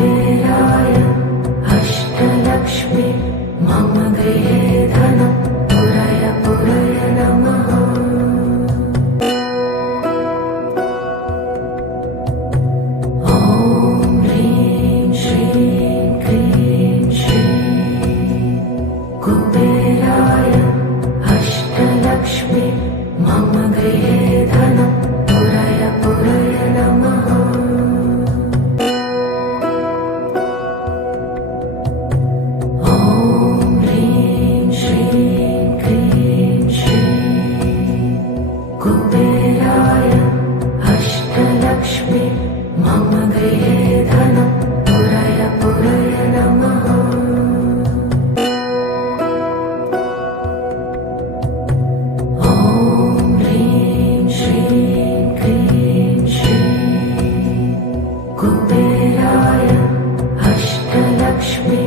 कुबेराय अष्टलक्ष्मी मम गृहे धनं पुरय पुरय नमः। ॐ ह्रीं श्रीं क्रीं श्रीं कुबेराय अष्टलक्ष्मी मम गृहे धनं पुरय पुरय नमः। कुबेराय अष्टलक्ष्मी मम गृहे धनं पुरय पुरय नमः। ॐ ह्रीं श्रीं क्रीं श्रीं कुबेराय अष्टलक्ष्मी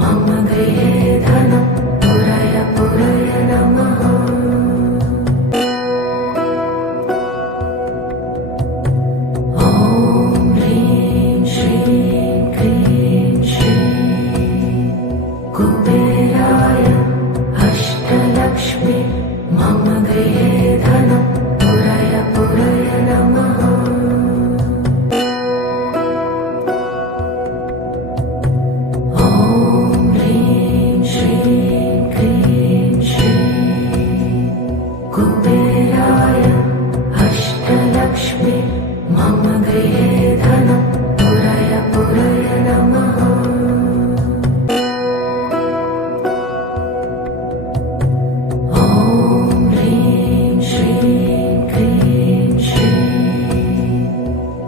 मम गृहे धनं पुरय पुरय नमः। कुबेराय अष्टलक्ष्मी मम गृहे धनं पुरय पुरय नमः। ॐ ह्रीं श्रीं क्रीं श्रीं कुबेराय अष्टलक्ष्मी मम गृहे धनं पुरय पुरय नमः।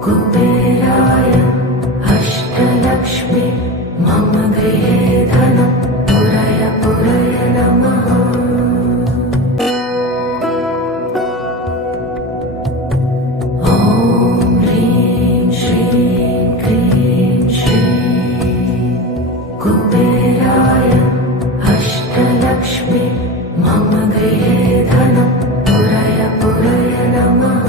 कुबेराय अष्टलक्ष्मी मम गृहे धनं पुरय पुरय नमः। ॐ ह्रीं श्रीं क्रीं श्रीं कुबेराय अष्टलक्ष्मी मम गृहे धनं पुरय पुरय नमः।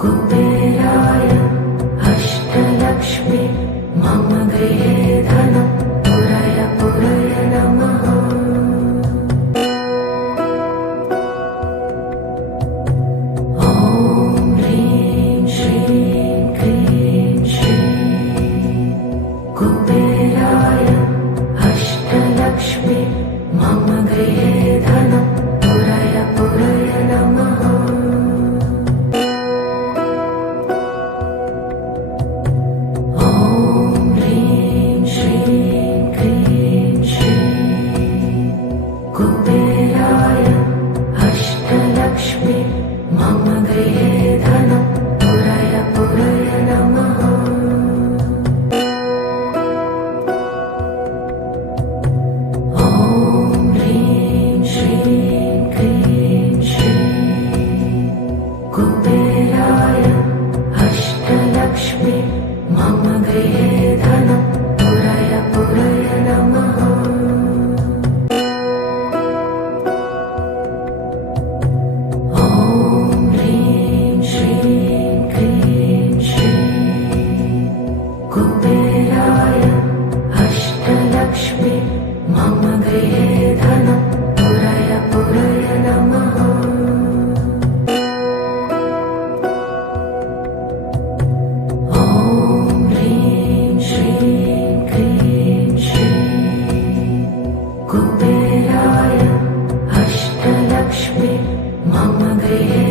कुबेराय अष्टलक्ष्मी मम गृहे धनं पुरय पुरय नमः। ॐ ह्रीं श्रीं क्रीं श्रीं कुबेराय अष्टलक्ष्मी मम गृहे धनं पुरय पुरय नमः। कुबेराय अष्टलक्ष्मी मम गृहे धनं पुरय पुरय नमः। ॐ ह्रीं श्रीं क्रीं श्रीं कुबेराय अष्टलक्ष्मी मम गृहे धनं पुरय पुरय नमः। कुबेराय अष्टलक्ष्मी मम गृहे धनं पुरय पुरय नमः। ॐ ह्रीं श्रीं क्रीं श्रीं कुबेराय अष्टलक्ष्मी मम गृहे